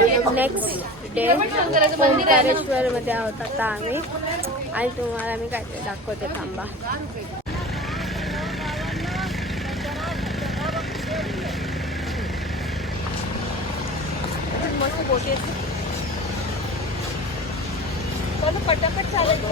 Next day Omkareshwar मध्ये आहोत आता आम्ही आणि तुम्हाला मी काहीतरी दाखवते थांबा. मस्त बोटी पटापट चालायचं.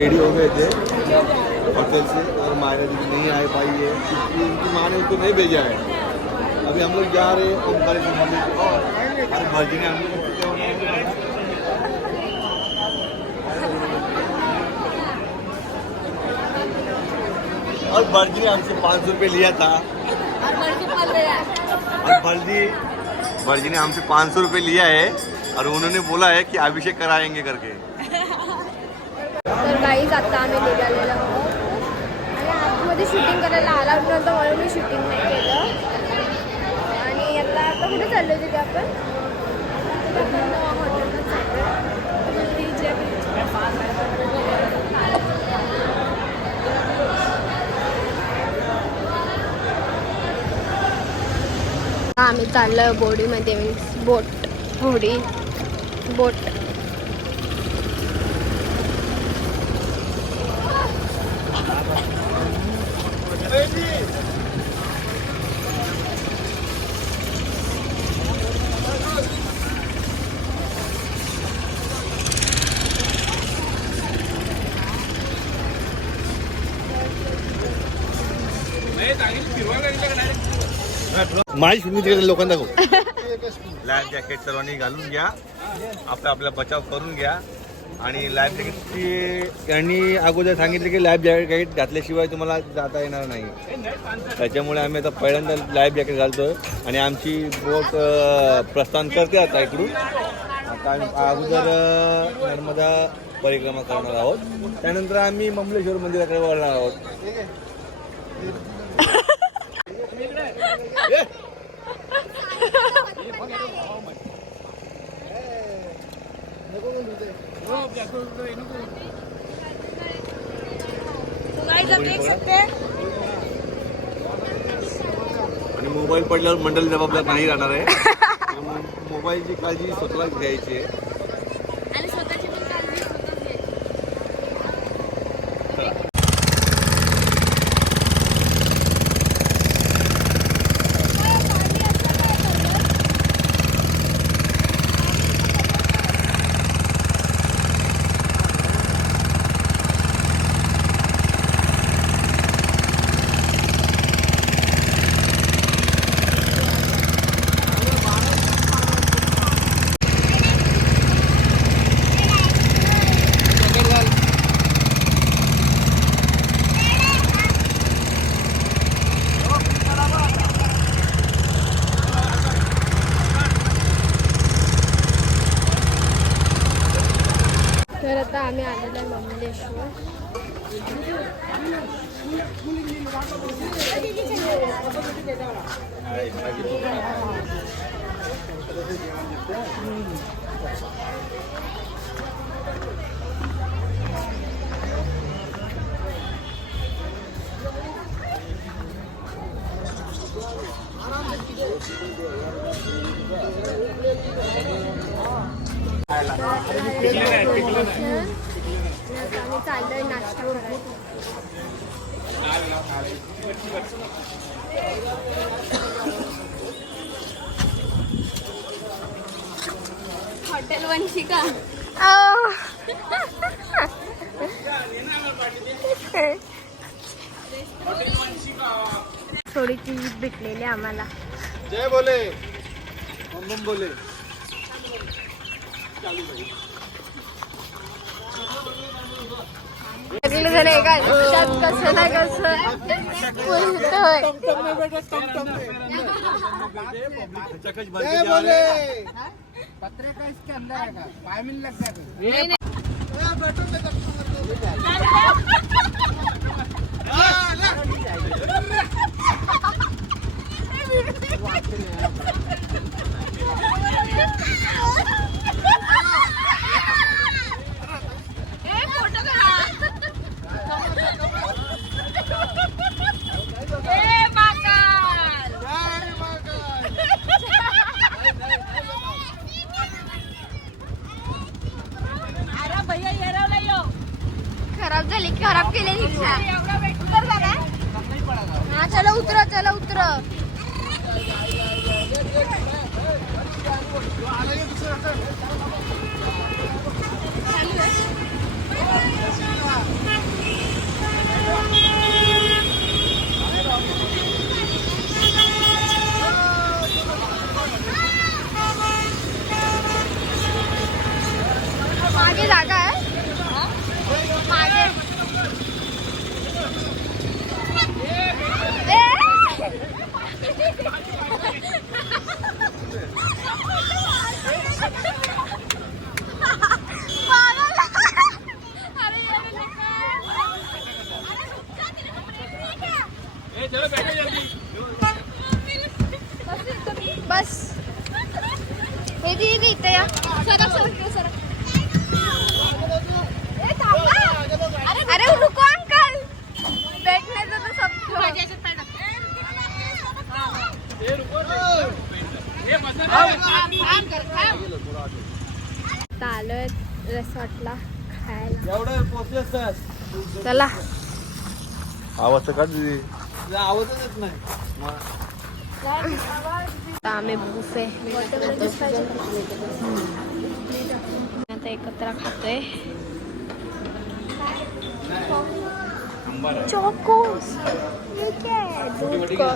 रेडी हो गए थे होटल से और मायने नहीं आ पाई है क्योंकि उनकी माँ ने उसको नहीं भेजा है. अभी हम लोग जा रहे हैं ओंकारेश्वर मंदिर की ओर और भर्जी ने हम लोग और भर्जी ने हमसे 500 रुपये लिया था और भर्जी ने हमसे 500 रुपये लिया है और उन्होंने बोला है कि अभिषेक कराएंगे करके. तर गाईज आता आम्ही निघालेलो आहोत आणि आतमध्ये शूटिंग करायला आला नव्हतं म्हणून मी शूटिंग नाही केलं. आणि आता कुठे चाललो तिथे आपण आम्ही चाललोय बोडीमध्ये मीन्स बोट माझी शून्य तिकडे लोकांना दाखव. लाईफ जॅकेट सर्वांनी घालून घ्या. आपला बचाव करून घ्या. आणि लाईफ जॅकेटची यांनी अगोदर सांगितले की लाईफ जॅकेट घातल्याशिवाय तुम्हाला जाता येणार नाही. त्याच्यामुळे आम्ही आता पहिल्यांदा लाईफ जॅकेट घालतोय आणि आमची बोट प्रस्थान करते आता इकडून. आता आम्ही अगोदर नर्मदा परिक्रमा करणार आहोत. त्यानंतर आम्ही ममलेश्वर मंदिराकडे वळणार आहोत. आणि मोबाईल पडल्यावर मंडळ जबाबदार नाही राहणार आहे. मोबाईलची काळजी स्वतःलाच घ्यायची आहे. तर आता आम्ही आलेलो आहे ममलेश्वर. आम्ही चाललोय नाश्ता करायला. हॉटेल वंशिका. थोडी चीज भेटलेली आम्हाला. जय बोले बम बोले. चालू भाई. सगळे जण एका रिक्षात कसं ना कसं बोलतोय. पत्रिका इसके अंदर आएगा 5 मिनट लग जाएगा. खराब झाली, खराब केली रिक्षा. उतर बाबा. हा चलो उतर, चलो उतर. मागे जागा आहे मागे. बस हे दीदी इथे या. सरक सरक सरक. अरे रुको अंकल, बैठने दो तो सबको. आलोय रिसॉर्टला खायला. चला आवाज तर काढ दीदी. आवाजच येत नाही. आता आम्ही बुफे आता एकत्र खातोय. चोकोस दूध का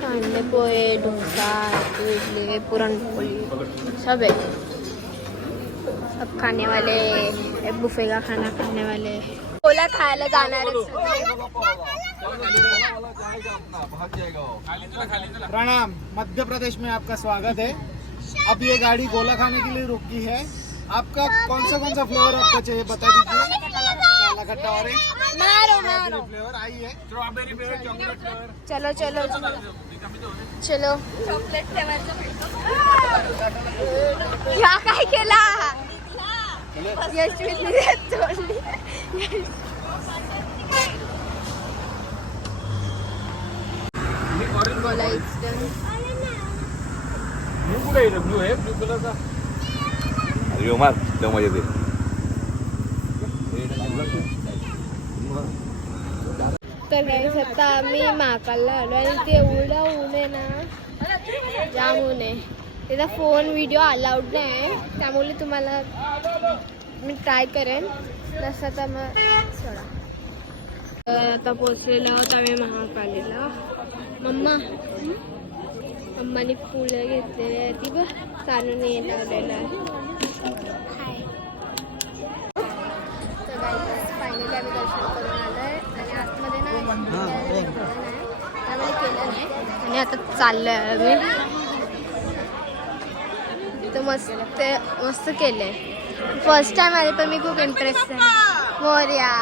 कांदे पोहे, डोसा, इडली, पुरणपोळी सब है. सब खाने वाले, बुफे का खाना खाने वाले. गोला खायला जाणार आहेत सगळे. प्रणाम. मध्य प्रदेश में आपका स्वागत है. अब ये गाड़ी गोला खाने के लिए रुकी है. आपका कौन सा फ्लेवर आपको चाहिए बता दीजिए. काला खट्टा ऑरेंज मारो मारो. फ्लेवर आई है. Strawberry flavour, chocolate flavour. चलो चलो चलो. चॉकलेट फ्लेवरचा ह्या काय केला. यशस्वी तोडली. गोला ब्लू है, ब्लू कलर का. अरे मार तेव्हा मजा येते. तर गाईस आता आम्ही महाकालला आलो आणि ते एवढं ऊन आहे ना, जाम ऊन आहे. त्याचा फोन व्हिडिओ अलाउड नाही आहे, त्यामुळे तुम्हाला मी ट्राय करेन नसं तर मग सोडा. तर आता पोचलेलो आहोत आम्ही महाकालीला. मम्माने फुलं घेतलेली आहे ती बघ चालून लावलेलं आहे. तर गाईस फायनली आम्ही दर्शन करून आलो आहे आणि आतमध्ये ना त्यामुळे केलं नाही आणि आता चाललो आहे आम्ही. तर मस्त केलं आहे. फर्स्ट टाइम आले पण मी खूप इंटरेस्ट आहे. मोरया.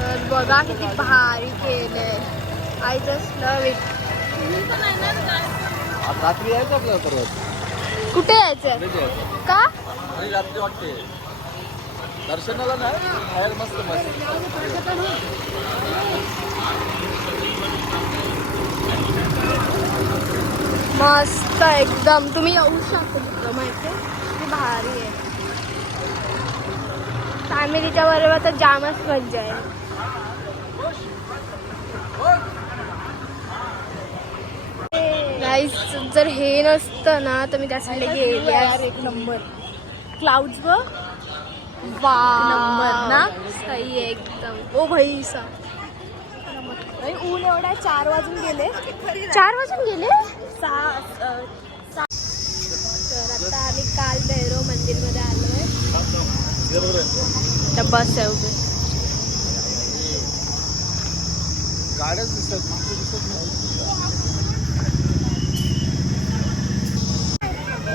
तर बघा किती भारी केलंय. I just love it. रात्री यायचं आपल्याला परत. कुठे यायचं का. आणि रात्री वाटते दर्शनाला नाही बाहेर मस्त मस्त. मस्त एकदम. तुम्ही येऊ शकता माहिती आहे किती भारी आहे. फॅमिलीच्या बरोबर तर जामच मजा आहे. गाईस जर हे नसतं ना तर मी त्या साईडला गेले. एक नंबर क्लाउड्स बघ. वा नंबर ना सही आहे एकदम. ओ भाई सा ऊन एवढा 4 वाजून गेले. 4 वाजून गेले. तर आता आम्ही काल भैरव मंदिरमध्ये आलोय. तर बस आहे उभे. गाड्याच दिसत माणसं दिसत नाही.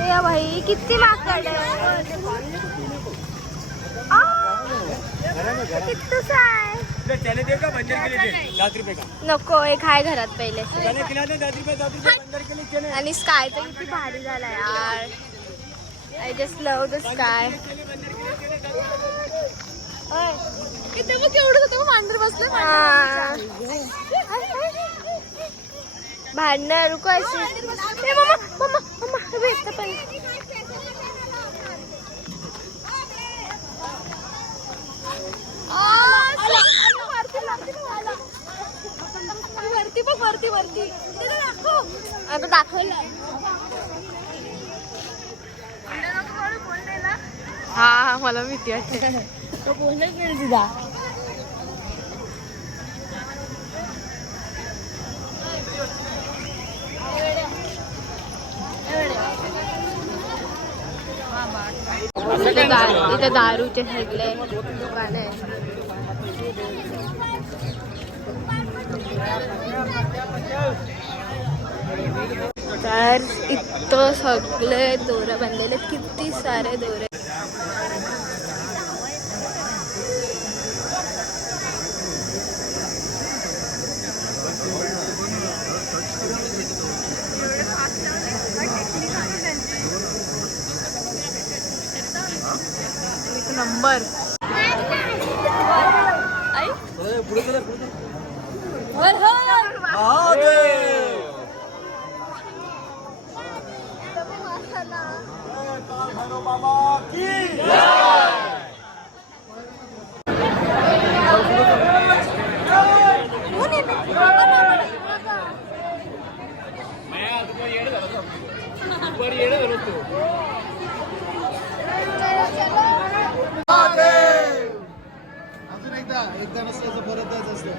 ए भाई किती माकड आहे. कितूसा आहे. नको एक आहे घरात पहिले. आणि स्काय तर किती भारी झाला यार. I just love the sky. इथे मग केवढं होतं मांजर बसले. भांडणं रुको अशी. मम्मा मम्मा मम्मा भेटतं पण. वरती बघ वरती वरती. आता दाखवलं. हा मला भीती वाटते. तो बोलणार गेली तुझा. इथे दारूचे सगळे दुकान आहे. तर इथं सगळे दोरे बांधलेले. किती सारे दोरे. नंबर अजून एकदा नसल्याचं परत द्यायचं असतं.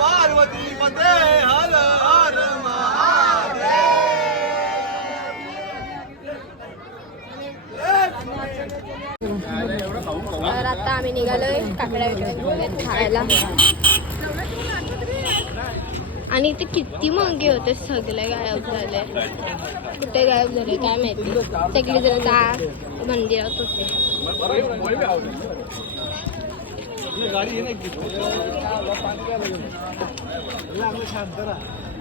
पार्वती पते हर हर तर आता आम्ही निघालोय काकड्या वगैरे घेऊन खायला. आणि इथे किती महंगे होते. सगळे गायब झाले. कुठे गायब झाले काय माहिती. सगळी जण त्या मंदिरात होते.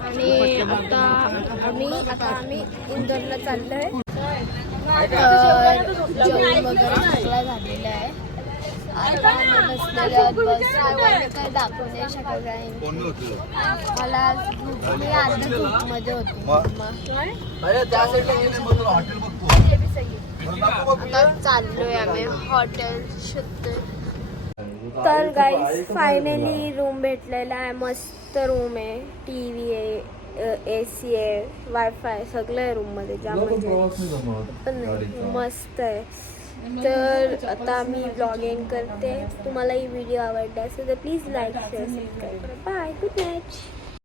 आणि आता आम्ही इंदोरला चाललोय. जेवण वगैरे सगळं झालेलं आहे. आता आम्ही बसलेल्या बसमध्ये काही दाखवू नाही शकत आहे. मला मी अर्ध्या ग्रुपमध्ये होती. आता चाललोय आम्ही हॉटेल शुद्ध. तर गाईज फायनली रूम भेटलेला आहे. मस्त रूम आहे. TV आहे, AC आहे, वायफाय सगळं आहे रूममध्ये. जाम म्हणजे मस्त आहे. तर आता मी ब्लॉगिंग करते. तुम्हाला ही व्हिडिओ आवडली असेल तर please like share subscribe. Bye. Good night.